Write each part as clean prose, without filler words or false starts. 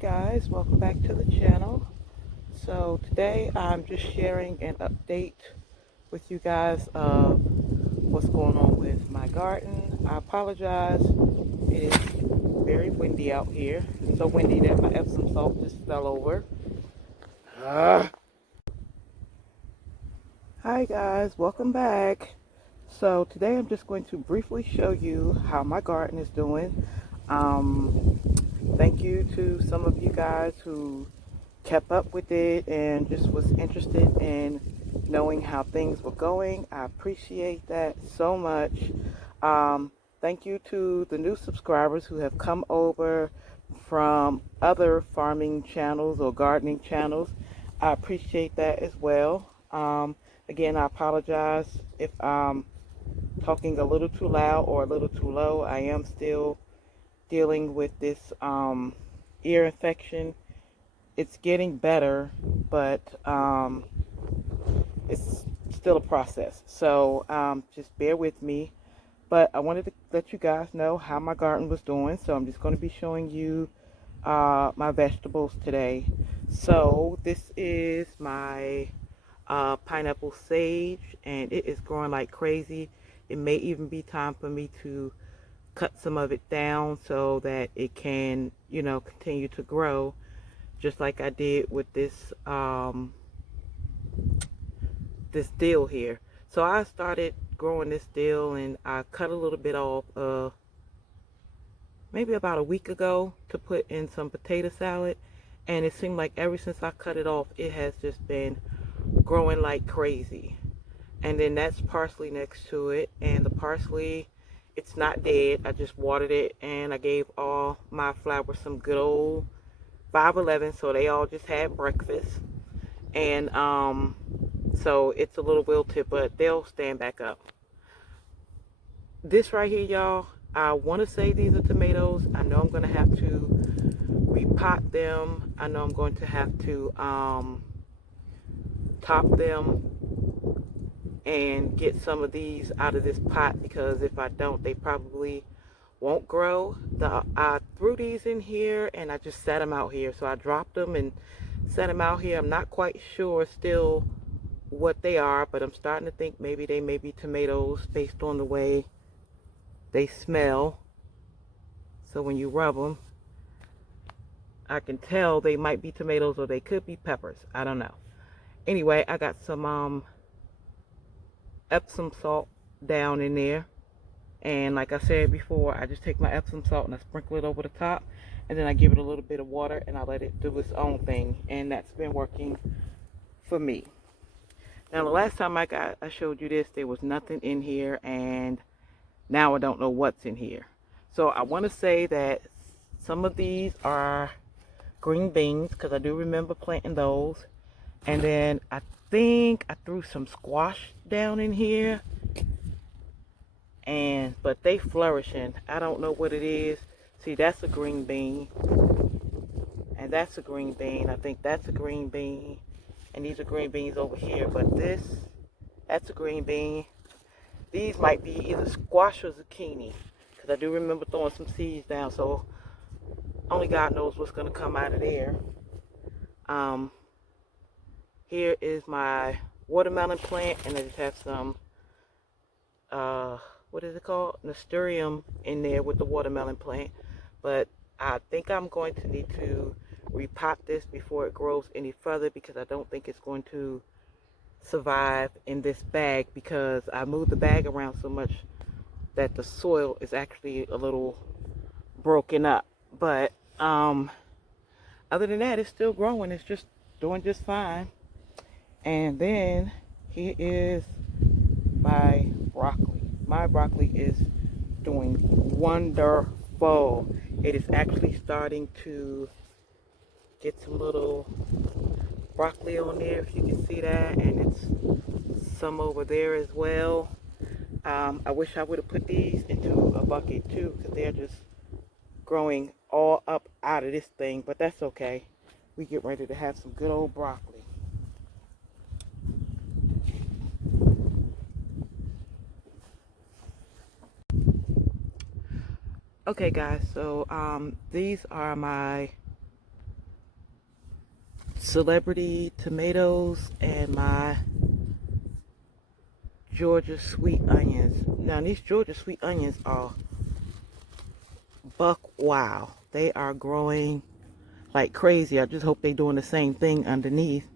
Guys, welcome back to the channel. So today I'm just sharing an update with you guys of what's going on with my garden. I apologize, it is very windy out here. So windy that my Epsom salt just fell over. Ah. Hi guys, welcome back. So today I'm just going to briefly show you how my garden is doing. Thank you to some of you guys who kept up with it and just was interested in knowing how things were going. I appreciate that so much. Thank you to the new subscribers who have come over from other farming channels or gardening channels. I appreciate that as well. Again, I apologize if I'm talking a little too loud or a little too low. I am still dealing with this ear infection. It's getting better, but it's still a process. So just bear with me. But I wanted to let you guys know how my garden was doing. So I'm just going to be showing you my vegetables today. So this is my pineapple sage, and it is growing like crazy. It may even be time for me to cut some of it down so that it can, continue to grow, just like I did with this this dill here. So I started growing this dill, and I cut a little bit off maybe about a week ago to put in some potato salad, and it seemed like ever since I cut it off, it has just been growing like crazy. And then that's parsley next to it, and the parsley, it's not dead. I just watered it, and I gave all my flowers some good old 511, so they all just had breakfast. And so it's a little wilted, but they'll stand back up. This right here, y'all, I want to say these are tomatoes. I know I'm going to have to repot them. I know I'm going to have to top them and get some of these out of this pot, because if I don't, they probably won't grow. I threw these in here and I just set them out here. So I dropped them and set them out here. I'm not quite sure still what they are, but I'm starting to think maybe they may be tomatoes based on the way they smell. So when you rub them, I can tell they might be tomatoes or they could be peppers. I don't know. Anyway, I got some Epsom salt down in there. And like I said before, I just take my Epsom salt and I sprinkle it over the top, and then I give it a little bit of water and I let it do its own thing, and that's been working for me. Now the last time I showed you this, there was nothing in here, and now I don't know what's in here. So I want to say that some of these are green beans, because I do remember planting those. And then I think I threw some squash down in here, but they flourishing. I don't know what it is. See, that's a green bean, and that's a green bean. I think that's a green bean, and these are green beans over here. But that's a green bean. These might be either squash or zucchini, because I do remember throwing some seeds down. So only God knows what's going to come out of there. Here is my watermelon plant, and I just have some what is it called, nasturtium in there with the watermelon plant. But I think I'm going to need to repot this before it grows any further, because I don't think it's going to survive in this bag, because I moved the bag around so much that the soil is actually a little broken up. But other than that, it's still growing. It's just doing just fine. And then here is my broccoli. My broccoli is doing wonderful. It is actually starting to get some little broccoli on there, if you can see that, and it's some over there as well. I wish I would have put these into a bucket too, because they're just growing all up out of this thing, but that's okay. We get ready to have some good old broccoli. Okay guys, so these are my celebrity tomatoes and my Georgia sweet onions. Now these Georgia sweet onions are buck wow. They are growing like crazy. I just hope they're doing the same thing underneath.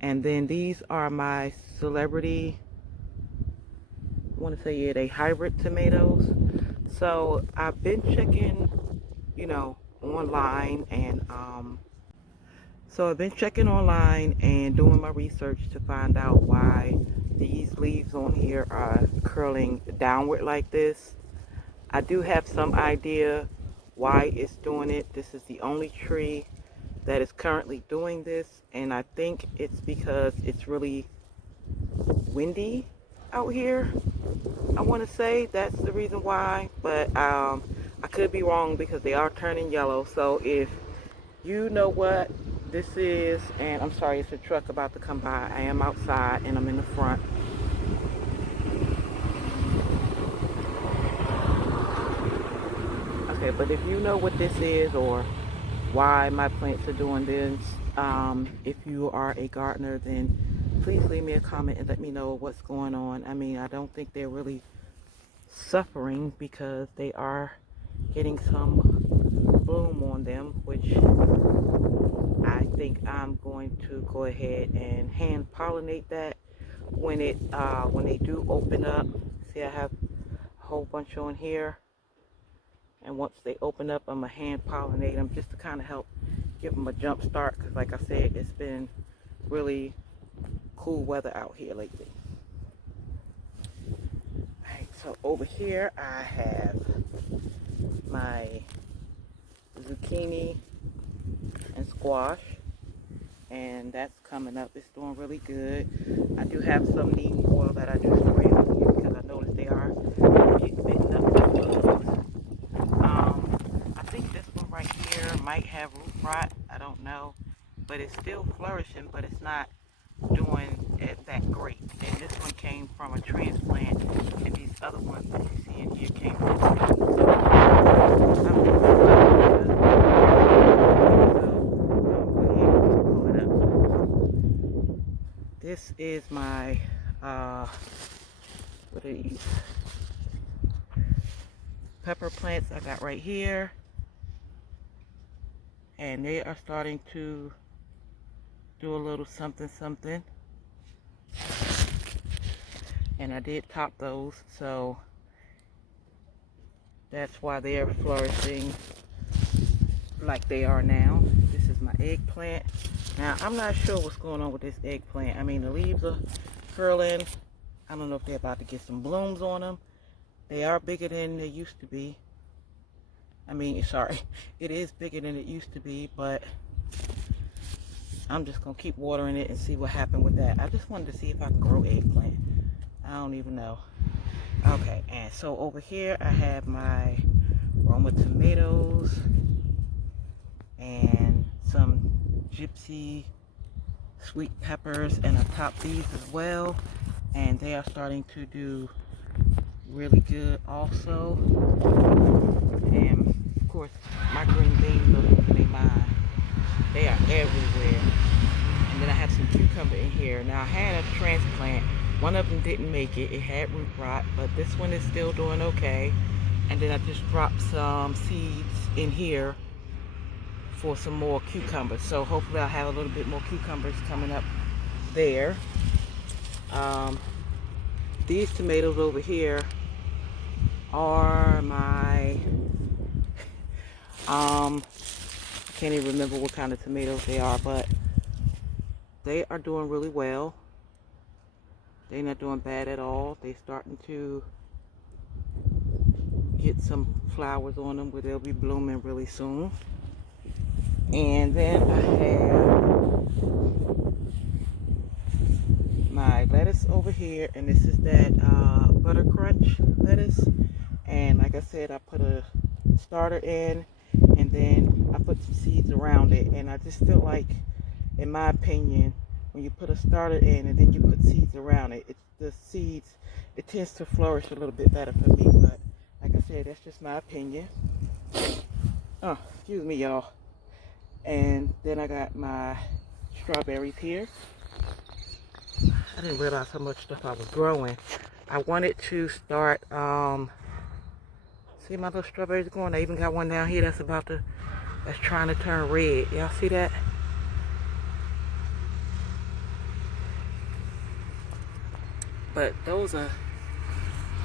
And then these are my celebrity, I want to say, yeah, they hybrid tomatoes. So I've been checking, online and doing my research to find out why these leaves on here are curling downward like this. I do have some idea why it's doing it. This is the only tree that is currently doing this, and I think it's because it's really windy out here. I want to say that's the reason why, but I could be wrong because they are turning yellow. So if you know what this is, and I'm sorry, it's a truck about to come by. I am outside and I'm in the front. Okay, but if you know what this is or why my plants are doing this, if you are a gardener, then please leave me a comment and let me know what's going on. I mean, I don't think they're really suffering because they are getting some bloom on them, which I think I'm going to go ahead and hand pollinate that when they do open up. See, I have a whole bunch on here, and once they open up, I'm gonna hand pollinate them just to kind of help give them a jump start, because like I said, it's been really cool weather out here lately. Alright, so over here I have my zucchini and squash, and that's coming up. It's doing really good. I do have some neem oil that I do spray on here because I noticed they are getting bitten up by bugs. I think this one right here might have root rot. I don't know, but it's still flourishing, but it's not doing it that great. And this one came from a transplant, and these other ones that you see in here came from this is my what are these pepper plants I got right here, and they are starting to do a little something something, and I did top those, so that's why they're flourishing like they are now. This is my eggplant. Now I'm not sure what's going on with this eggplant. I mean, the leaves are curling. I don't know if they're about to get some blooms on them. They are bigger than they used to be. I mean, sorry, it is bigger than it used to be, but I'm just gonna keep watering it and see what happened with that. I just wanted to see if I can grow eggplant. I don't even know. Okay, and so over here I have my Roma tomatoes and some gypsy sweet peppers, and I top these as well, and they are starting to do really good also. And of course my green beans are losing their mind. They are everywhere. And then I have some cucumber in here. Now I had a transplant. One of them didn't make it. It had root rot, but this one is still doing okay. And then I just dropped some seeds in here for some more cucumbers. So hopefully I'll have a little bit more cucumbers coming up there. These tomatoes over here are my I can't even remember what kind of tomatoes they are, but they are doing really well. They're not doing bad at all. They're starting to get some flowers on them where they'll be blooming really soon. And then I have my lettuce over here, and this is that butter crunch lettuce. And like I said, I put a starter in, and then I put some seeds around it. And I just feel like, in my opinion, when you put a starter in and then you put seeds around it, the seeds, it tends to flourish a little bit better for me. But like I said, that's just my opinion. Oh, excuse me, y'all. And then I got my strawberries here. I didn't realize how much stuff I was growing. I wanted to start, see my little strawberries growing. I even got one down here that's trying to turn red. Y'all see that? But those are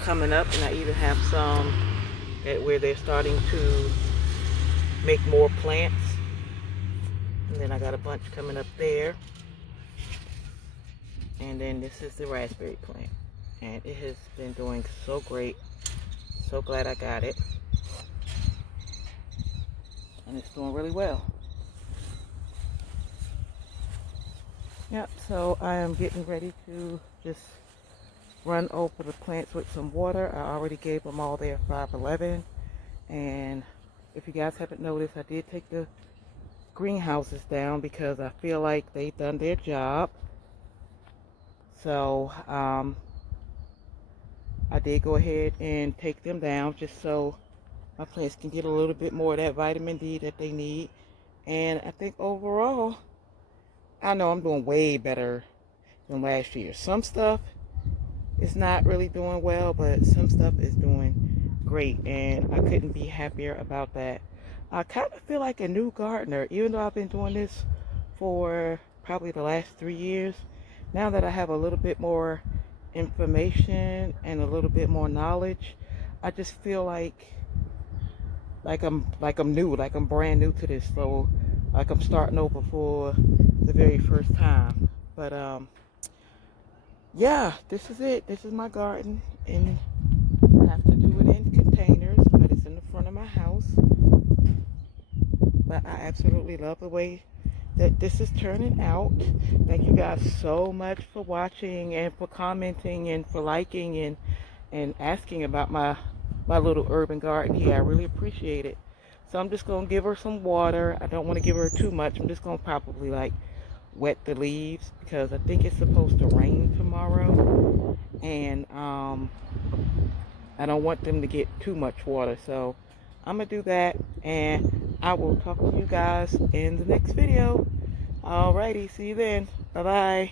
coming up, and I even have some where they're starting to make more plants. And then I got a bunch coming up there. And then this is the raspberry plant. And it has been doing so great. So glad I got it. And it's doing really well. Yep, so I am getting ready to just run over the plants with some water. I already gave them all their 511. And if you guys haven't noticed, I did take the greenhouses down because I feel like they've done their job. So I did go ahead and take them down just so my plants can get a little bit more of that vitamin D that they need. And I think overall, I know I'm doing way better than last year. Some stuff is not really doing well, but some stuff is doing great, and I couldn't be happier about that. I kind of feel like a new gardener, even though I've been doing this for probably the last 3 years. Now that I have a little bit more information and a little bit more knowledge, I just feel like I'm new, like I'm brand new to this. So like I'm starting over for the very first time. But yeah, this is it. This is my garden, and I have to do it in containers, but it's in the front of my house. But I absolutely love the way that this is turning out. Thank you guys so much for watching and for commenting and for liking and asking about my little urban garden here. I really appreciate it. So I'm just going to give her some water. I don't want to give her too much. I'm just going to probably like wet the leaves because I think it's supposed to rain tomorrow. And I don't want them to get too much water. So I'm going to do that, and I will talk to you guys in the next video. Alrighty, see you then. Bye-bye.